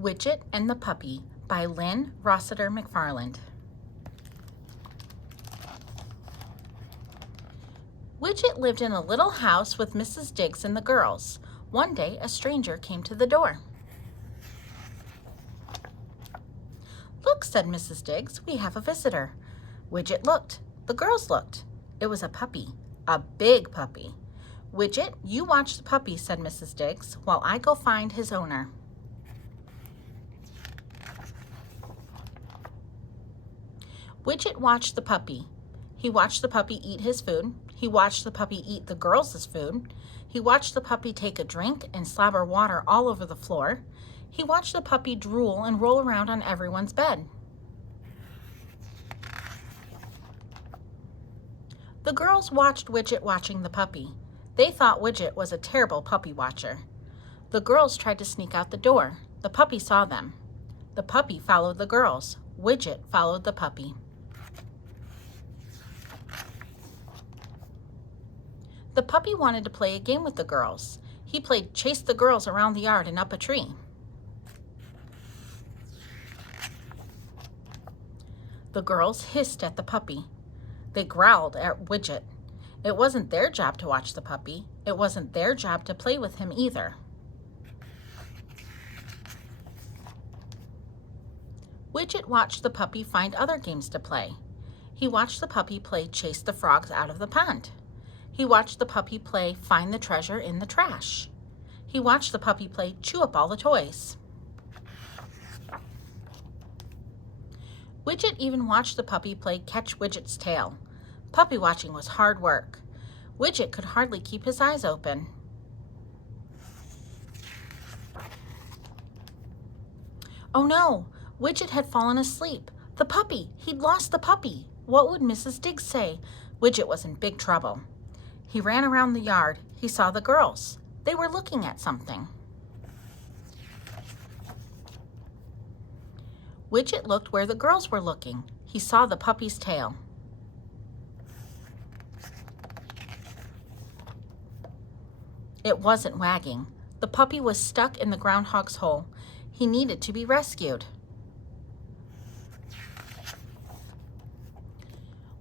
Widget and the Puppy by Lynn Rossiter McFarland. Widget lived in a little house with Mrs. Diggs and the girls. One day, a stranger came to the door. "Look," said Mrs. Diggs, "we have a visitor." Widget looked. The girls looked. It was a puppy, a big puppy. "Widget, you watch the puppy," said Mrs. Diggs, "while I go find his owner." Widget watched the puppy. He watched the puppy eat his food. He watched the puppy eat the girls' food. He watched the puppy take a drink and slobber water all over the floor. He watched the puppy drool and roll around on everyone's bed. The girls watched Widget watching the puppy. They thought Widget was a terrible puppy watcher. The girls tried to sneak out the door. The puppy saw them. The puppy followed the girls. Widget followed the puppy. The puppy wanted to play a game with the girls. He played chase the girls around the yard and up a tree. The girls hissed at the puppy. They growled at Widget. It wasn't their job to watch the puppy. It wasn't their job to play with him either. Widget watched the puppy find other games to play. He watched the puppy play chase the frogs out of the pond. He watched the puppy play find the treasure in the trash. He watched the puppy play chew up all the toys. Widget even watched the puppy play catch Widget's tail. Puppy watching was hard work. Widget could hardly keep his eyes open. Oh no! Widget had fallen asleep. The puppy! He'd lost the puppy! What would Mrs. Diggs say? Widget was in big trouble. He ran around the yard. He saw the girls. They were looking at something. Widget looked where the girls were looking. He saw the puppy's tail. It wasn't wagging. The puppy was stuck in the groundhog's hole. He needed to be rescued.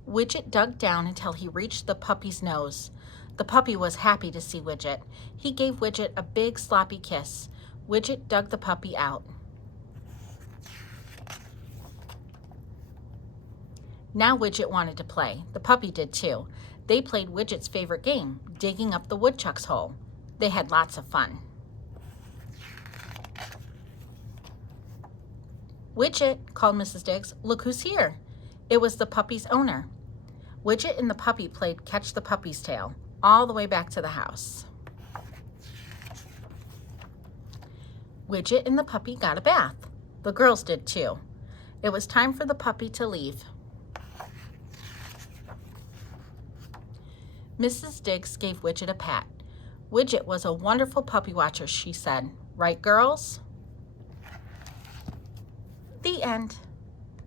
Widget dug down until he reached the puppy's nose. The puppy was happy to see Widget. He gave Widget a big sloppy kiss. Widget dug the puppy out. Now Widget wanted to play. The puppy did too. They played Widget's favorite game, digging up the woodchuck's hole. They had lots of fun. "Widget," called Mrs. Diggs, "look who's here." It was the puppy's owner. Widget and the puppy played catch the puppy's tail all the way back to the house. Widget and the puppy got a bath. The girls did too. It was time for the puppy to leave. Mrs. Diggs gave Widget a pat. Widget was a wonderful puppy watcher, she said. Right, girls? The end.